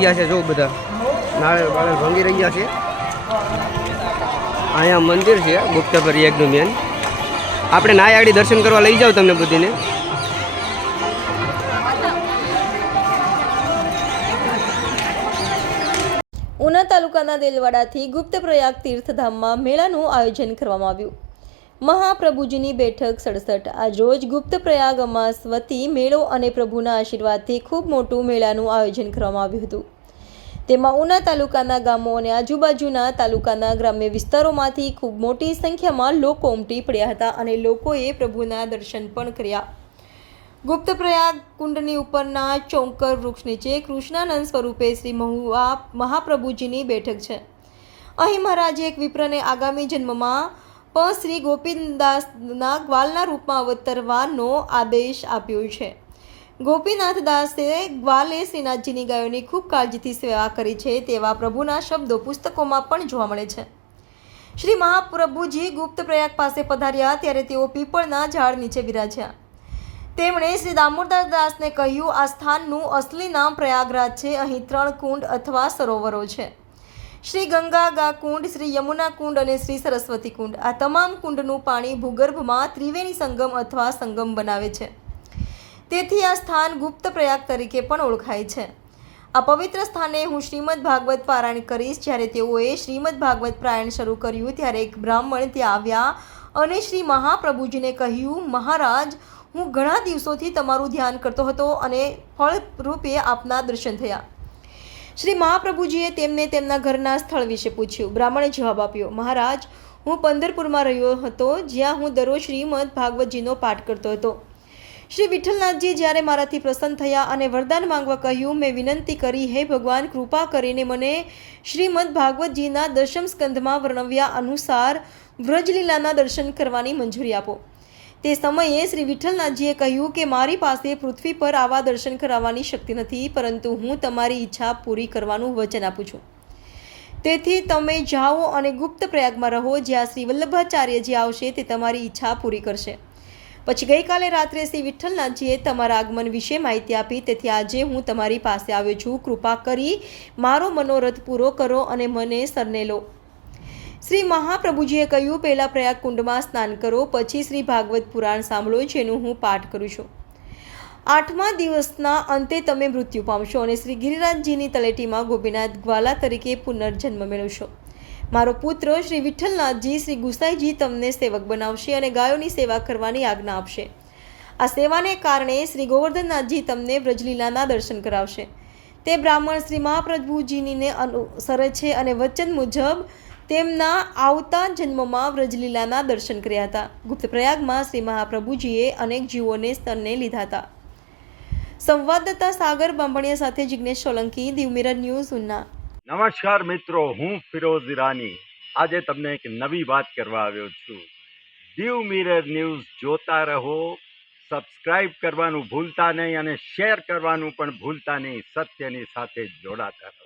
રહ્યા છે જો બધા. નાળેલ બાળેલ ભાંગી રહ્યા છે. અહીંયા મંદિર છે ગુપ્ત એકનું મેન આપણે નાય આગળ દર્શન કરવા લઈ જાવ તમને બધીને. ઉના તાલુકાના દેલવાડાથી ગુપ્ત પ્રયાગ તીર્થધામમાં મેળાનું આયોજન કરવામાં આવ્યું. મહાપ્રભુજીની બેઠક સડસઠ. આજરોજ ગુપ્ત પ્રયાગ અમાસ વતી મેળો અને પ્રભુના આશીર્વાદથી ખૂબ મોટું મેળાનું આયોજન કરવામાં આવ્યું હતું. તેમાં ઉના તાલુકાના ગામો અને આજુબાજુના તાલુકાના ગ્રામ્ય વિસ્તારોમાંથી ખૂબ મોટી સંખ્યામાં લોકો ઉમટી પડ્યા હતા અને લોકોએ પ્રભુના દર્શન પણ કર્યા. ગુપ્ત પ્રયાગ કુંડની ઉપરના ચોંકર વૃક્ષ નીચે કૃષ્ણાનંદ સ્વરૂપે શ્રી મહુઆ મહાપ્રભુજીની બેઠક છે. અહીં મહારાજે એક વિપ્રને આગામી જન્મમાં પ શ્રી ગોપીદાસના ગ્વાલના રૂપમાં અવતરવાનો આદેશ આપ્યો છે. ગોપીનાથ દાસે ગ્વાલે શ્રીનાથજીની ગાયોની ખૂબ કાળજીથી સેવા કરી છે તેવા પ્રભુના શબ્દો પુસ્તકોમાં પણ જોવા મળે છે. શ્રી મહાપ્રભુજી ગુપ્ત પ્રયાગ પાસે પધાર્યા ત્યારે તેઓ પીપળના ઝાડ નીચે બિરાજ્યા. તેમણે શ્રી દામોદર દાસને કહ્યું, આ સ્થાનનું અસલી નામ પ્રયાગરાજ છે. અહીં ત્રણ કુંડ અથવા સરોવરો છે. શ્રી ગંગા ગા કુંડ, શ્રી યમુના કુંડ અને શ્રી સરસ્વતી કુંડ. આ તમામ કુંડનું પાણી ભૂગર્ભમાં ત્રિવેણી સંગમ અથવા સંગમ બનાવે છે. તેથી આ સ્થાન ગુપ્ત પ્રયાગ તરીકે પણ ઓળખાય છે. આ પવિત્ર સ્થાને હું શ્રીમદ ભાગવત પારાયણ કરીશ. જ્યારે તેઓએ શ્રીમદ ભાગવત પારાયણ શરૂ કર્યું, ત્યારે એક બ્રાહ્મણ ત્યાં આવ્યા અને શ્રી મહાપ્રભુજીને કહ્યું, મહારાજ, હું ઘણા દિવસોથી તમારું ધ્યાન કરતો હતો અને ફળરૂપે આપના દર્શન થયા. શ્રી મહાપ્રભુજીએ તેમને તેમના ઘરના સ્થળ વિશે પૂછ્યું. બ્રાહ્મણે જવાબ આપ્યો, મહારાજ, હું પંદરપુરમાં રહ્યો હતો, જ્યાં હું દરરોજ શ્રીમદ ભાગવતજીનો પાઠ કરતો હતો. શ્રી વિઠ્ઠલનાથજી જ્યારે મારાથી પ્રસન્ન થયા અને વરદાન માંગવા કહ્યું, મેં વિનંતી કરી, હે ભગવાન, કૃપા કરીને મને શ્રીમદ ભાગવતજીના દશમ સ્કંધમાં વર્ણવ્યા અનુસાર વ્રજલીલાના દર્શન કરવાની મંજૂરી આપો. તે સમયે શ્રી વિઠ્ઠલનાથજીએ કહ્યું કે મારી પાસે પૃથ્વી પર આવા દર્શન કરાવવાની શક્તિ નથી, પરંતુ હું તમારી ઈચ્છા પૂરી કરવાનું વચન આપું છું. તેથી તમે જાઓ અને ગુપ્ત પ્રયાગમાં રહો, જ્યાં શ્રી વલ્લભાચાર્યજી આવશે તે તમારી ઈચ્છા પૂરી કરશે. પછી ગઈકાલે રાત્રે શ્રી વિઠ્ઠલનાથજીએ તમારા આગમન વિશે માહિતી આપી, તેથી આજે હું તમારી પાસે આવ્યો છું. કૃપા કરી મારો મનોરથ પૂરો કરો અને મને સરને લો. શ્રી મહાપ્રભુજીએ કહ્યું, પહેલા પ્રયાગ કુંડમાં સ્નાન કરો, પછી શ્રી ભાગવત પુરાણ સાંભળો, જેનું હું પાઠ કરું છું. આઠમા દિવસના અંતે તમે મૃત્યુ પામશો અને શ્રી ગિરિરાજજીની તલેટીમાં ગોપીનાથ ગ્વાલા તરીકે પુનર્જન્મ મેળવશો. મારો પુત્ર શ્રી વિઠ્ઠલનાથજી, શ્રી ગુસાઈજી તમને સેવક બનાવશે અને ગાયોની સેવા કરવાની આજ્ઞા આપશે. આ સેવાને કારણે શ્રી ગોવર્ધનનાથજી તમને વ્રજલીલાના દર્શન કરાવશે. તે બ્રાહ્મણ શ્રી મહાપ્રભુજીનીને અનુસરે છે અને વચન મુજબ તેમના આવતા જન્મમાં વ્રજલીલાના દર્શન કર્યા હતા. ગુપ્તપ્રયાગમાં શ્રી મહાપ્રભુજીએ અનેક જીવોને સ્તરને લીધા હતા. સંવાદદાતા સાગર બાંભણિયા સાથે જિજ્ઞેશ સોલંકી દીવ ન્યૂઝ, ઉના. નમસ્કાર મિત્રો, હું ફિરોઝ ઈરાની. આજે તમને એક નવી વાત કરવા આવ્યો છું. દીવ મિરર ન્યૂઝ જોતા રહો, સબસ્ક્રાઇબ કરવાનું ભૂલતા નહીં અને શેર કરવાનું પણ ભૂલતા નહીં, સત્યની સાથે જોડાતા રહો.